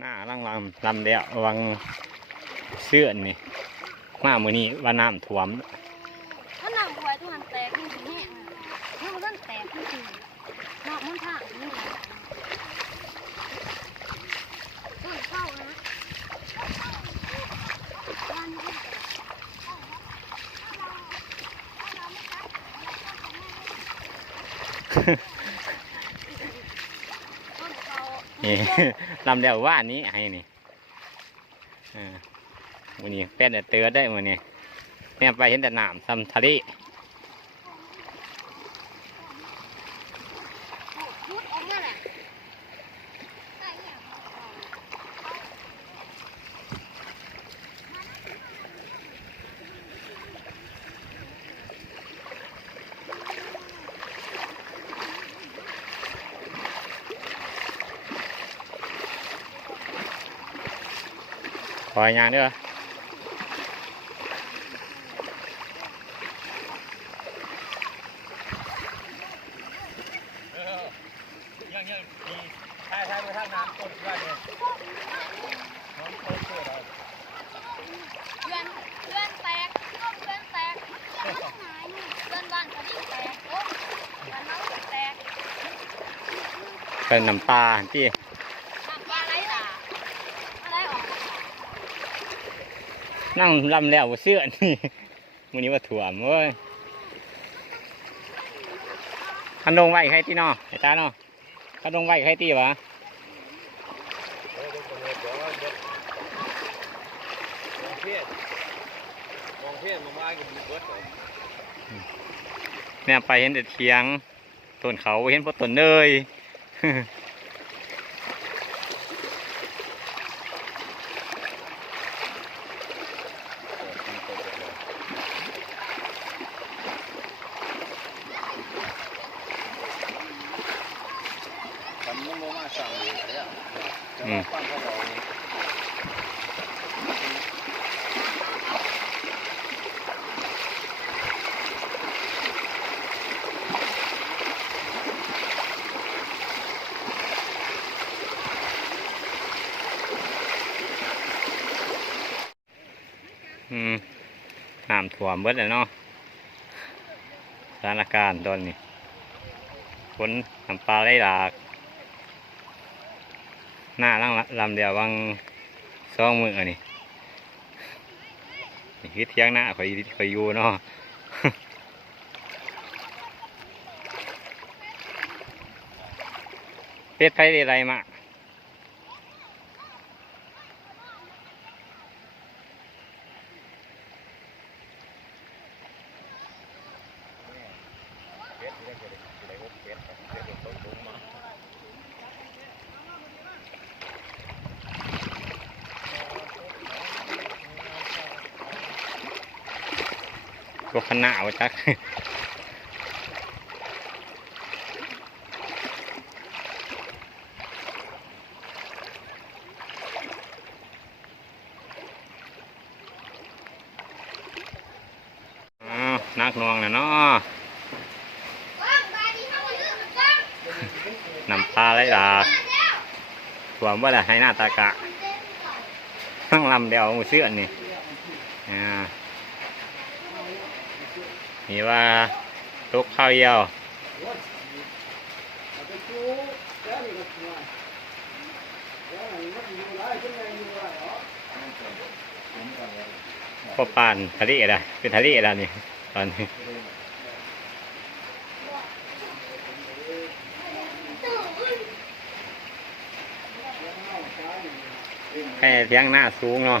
หน้าลังลำเดียววังเสื่อนนี่มาเมื่อนี้ว่าน้ำท่วมถ้าน้ำไว้ทุกอันแตกนี่ถึงแห้งถ้ามันแตกจริงๆนอกมันผ่านี่แหละต้นเข้านะนี่ลำเดียวว่านี้ให้นี่วันนี้เป็นแต่เตือได้วันนี้เนี่ยไปเห็นแต่น้ำซ้ำทะเลคอยงานเด้อยังมีใช่ไปทางน้ำต้นด้วยเนี่ยน้องโคตรเสือเราเลื่อนแตกเลื่อนแตกเลื่อนบ้านเขาดิแตกโอ้เลื่อนน้องแตกเป็นน้ำปลาที่น้ำปลาอะไรล่ะอะไรออกนั่งลำแล้วเสื้อนี่วันนี้ว่าถ่วมเว้ยขันดงไหวใครตีนอไอ้ตาเนาะขันดงไหวใครตีวะเนี่ยไปเห็นแต่เทียงต้นเขาเห็นพอต้นเนยน้ำท่วมเบิดเลยเนาะสถานการณ์ตอนนี้ฝนน้ำปลาไหลหลากหน้าลังลำเดียววัง2 มือนี่คือเที่ยงหน้าคอยอยู่เนาะเป็ดไผ่ได้ไรมาก็ขนาดว่าจักนักนวงนะเนาะน้ำปลาไหลหลากถ่วมว่าอะไรให้หน้าตากะทั้งลำเดียวเสื้อนี่นี่ว่าตกข้าวเยี่ยวพอปานทะเลอะไรเป็นทะเลอะไรนี่ตอนนี้แค่เลี้ยงหน้าสูงเนาะ